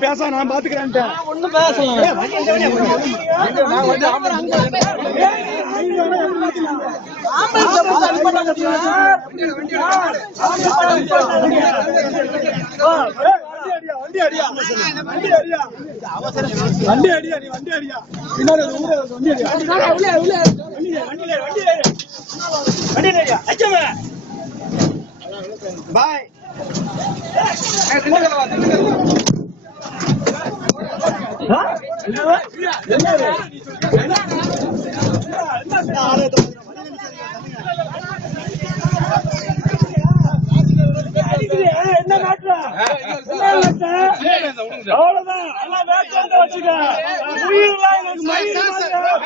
பேச நான் பாத்துக்கிறேன். ஒண்ணும் பேசலாம். வண்டி அடியா நீ வண்டி அடியா பின்னாடி வண்டி அடியா அச்சமே பாய் என்ன மாற்ற அவ்வளவுதான் எல்லாம் வேட்டம் வச்சுக்க உயிரெல்லாம்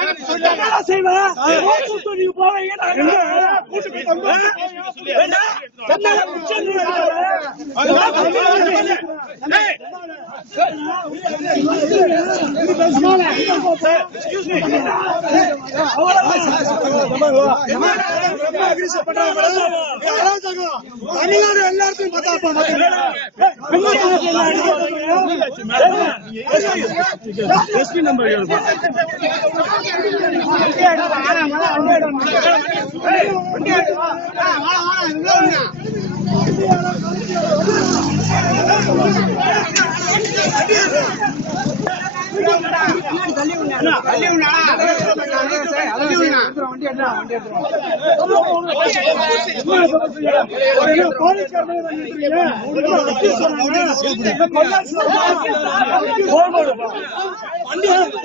எனக்கு செய்வேன் நீங்க போவீங்க தமிழ்நாடு எல்லாருக்கும் எஸ்பி நம்பர்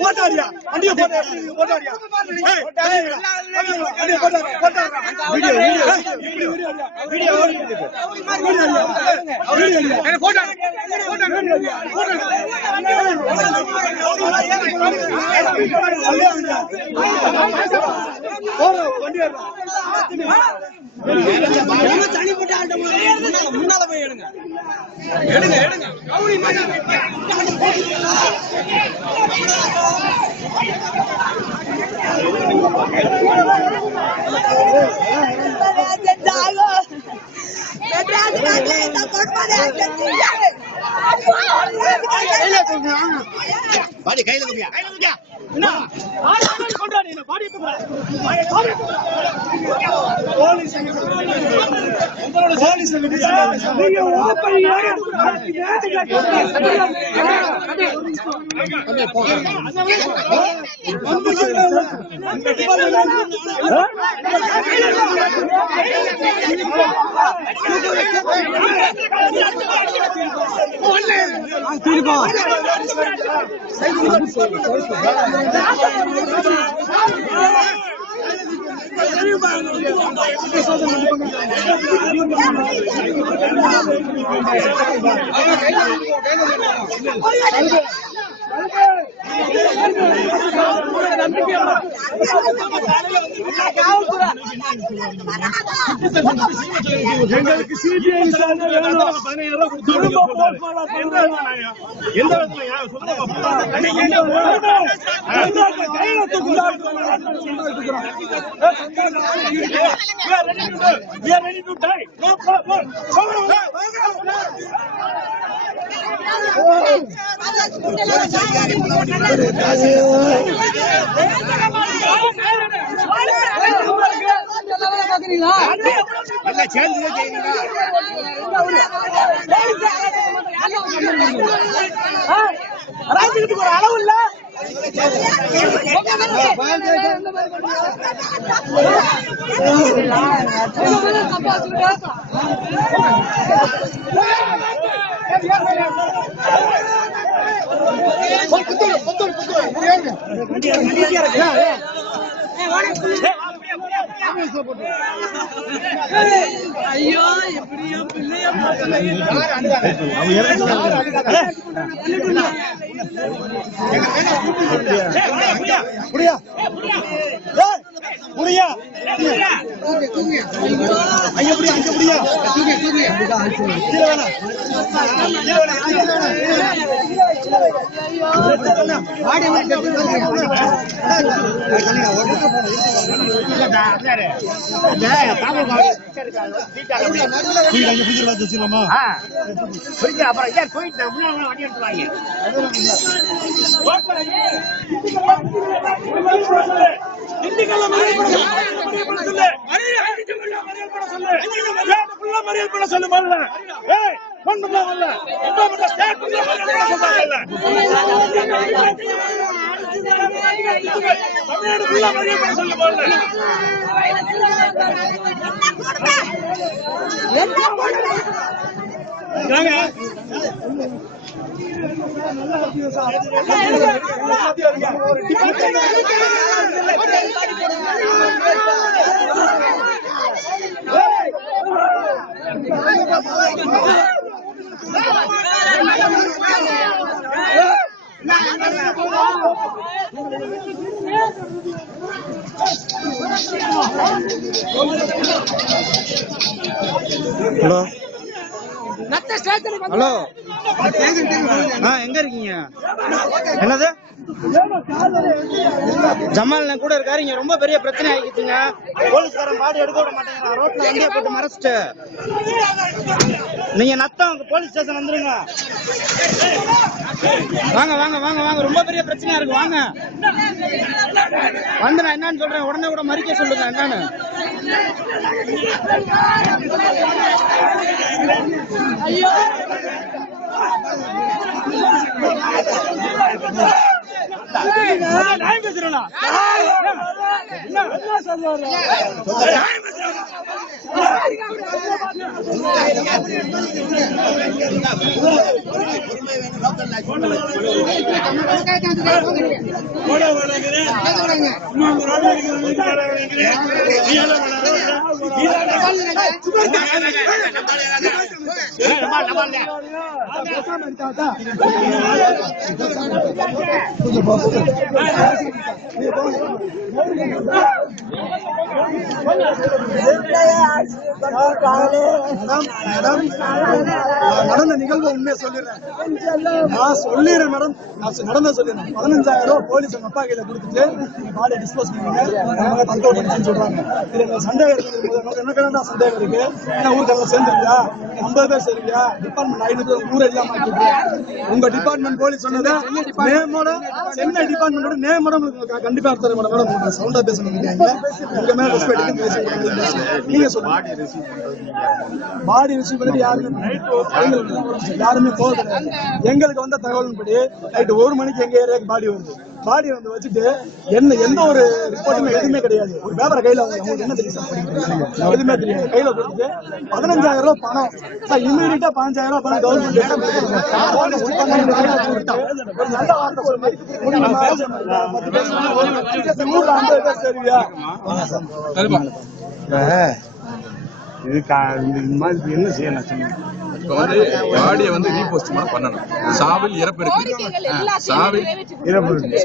போட்டாரியா வண்டியை போட்டாரியா தனிப்பட்ட ஆட்டம் முன்னால போய் எடுங்க பாடி கையில கும்பியா எங்களுக்கு சிபிஐ எந்த அளவு இல்ல ஐயோ எப்படியோ பிள்ளைய ஐயா அப்புறம் ஏன் போயிட்டு முன்னாடி வண்டி எடுத்துவாங்க. மறியல் பண்ண சொல்லு முதல்ல. ஹலோ ஹலோ, எங்க இருக்கீங்க? என்னது ஜமால் கூட இருக்காரு. இங்க ரொம்ப பெரிய பிரச்சனை ஆகிடுச்சுங்க. போலீஸ்காரன் பாடி எடுக்க விட மாட்டேங்கிறான். ரோட்ல வண்டியை போட்டு மறைச்சிட்டு நீங்க நத்தம் போலீஸ் ஸ்டேஷன் வந்துருங்க. வாங்க வாங்க வாங்க வாங்க, ரொம்ப பெரிய பிரச்சனையா இருக்கு. வாங்க வந்து நான் என்னன்னு சொல்றேன், உடனே கூட மறிக்க சொல்லுங்க என்னன்னு. ஐயோ நாய் பேசுறா நடந்த நிகழ்வு உண்மையை சொல்லிடுறேன். நான் சொல்லிடுறேன் மேடம், நான் நடந்த சொல்லிடுறேன். 15,000 ரூபாய் போலீஸ் எங்க அப்பா கையில கொடுத்துட்டு பாடியை டிஸ்போஸ் பண்ணுங்க சொல்றாங்க. சந்தேகம் இருக்கு, என்ன சந்தேகம் இருக்கு? ஏன்னா ஊருக்காக சேர்ந்துருக்கியா? 50 பேர் சேருவியா? டிபார்ட்மெண்ட் 500 ஊர் எல்லாம் மாற்றிட்டு உங்க டிபார்ட்மெண்ட் போலீஸ் சொன்னது நேமோட, சென்னை டிபார்ட்மெண்டோட நேமோட கண்டிப்பா அர்த்தம் மேடம். சவுண்டா பேசணும், நீங்க சொல்லுங்க. பாடி ரிசீவ் பண்ணிட்டு யாருமே போக கிடையாது. எங்களுக்கு வந்த தகவலின் படி நைட்டு 1 மணிக்கு எங்க ஏரியாவுக்கு பாடி வருது. பாடி வந்து வச்சுட்டு எந்த ஒரு ரிப்போர்ட்டுமே எதுவுமே கிடையாது. ஒரு பேப்பரை கையில அவங்களுக்கு என்ன தெரியும், எதுவுமே தெரியாது. கையில கொடுத்துட்டு 15,000 ரூபாய் பணம் சார், இமீடியட்டா 15,000 ரூபாய் பணம் கவர்மெண்ட் நல்ல வார்த்தை சொல்லுங்க. ஊர்ல 50 பேர் சரியா? என்ன செய்யணும்? இப்ப வந்து பாடியை வந்து ரீபோஸ்ட்மார்ட்டம் பண்ணணும். சாவில் இறப்பு இருக்கு,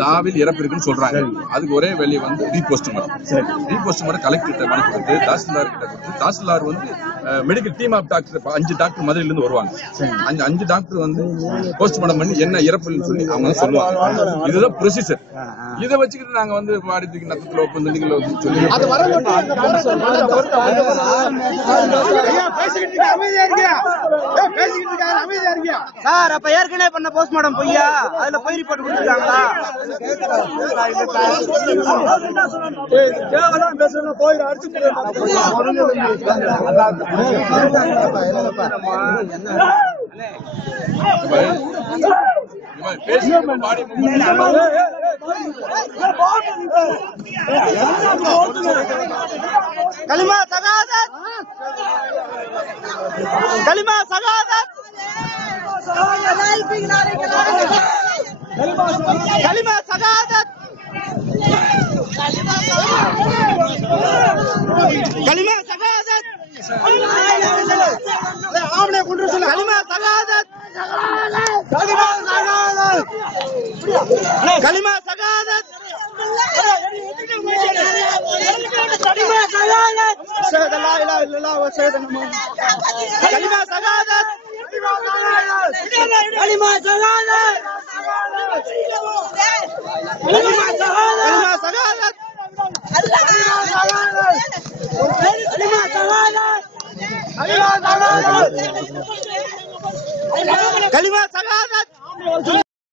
சாவில் இறப்பு இருக்குன்னு சொல்றாங்க. அதுக்கு ஒரே வழி வந்து ரீபோஸ்ட்மார்ட்டம் கலெக்டர் மனு கொடுத்து தாசில்தார் கிட்ட கொடுத்து, தாசில்தார் வந்து medical team of doctor 5 doctor மதுரையில இருந்து வருவாங்க. 5 டாக்டர் வந்து போஸ்ட்மார்ட்டம் பண்ணி என்ன இறப்புன்னு சொல்லி அவங்க சொல்லுவாங்க. இதுதான் ப்ரொசீஜர். இதை வச்சுக்கிட்டு நாங்க வந்து பாடி தூக்கி நத்தத்துல ஒப்பந்தம் சொல்லி சார், அப்ப ஏற்கனவே பண்ண போஸ்ட்மார்ட்டம் பொய்யா? அதுல போய் ரிப்போர்ட் கொடுத்துருக்காங்களா? போய் அடிச்சு கலிமா சகாதத், கலிமா சகாதத், கலிமா சகாதத், கலிமா சகாதத், ஆவணை கொண்டு சொல்ல. கலிமா சகாதத், கலிமா சகாதத், கலிமா சகாதத், شهد لا اله الا الله وشهد ان محمد كلمه سعادت كلمه سعادت கலிமா சகாதத்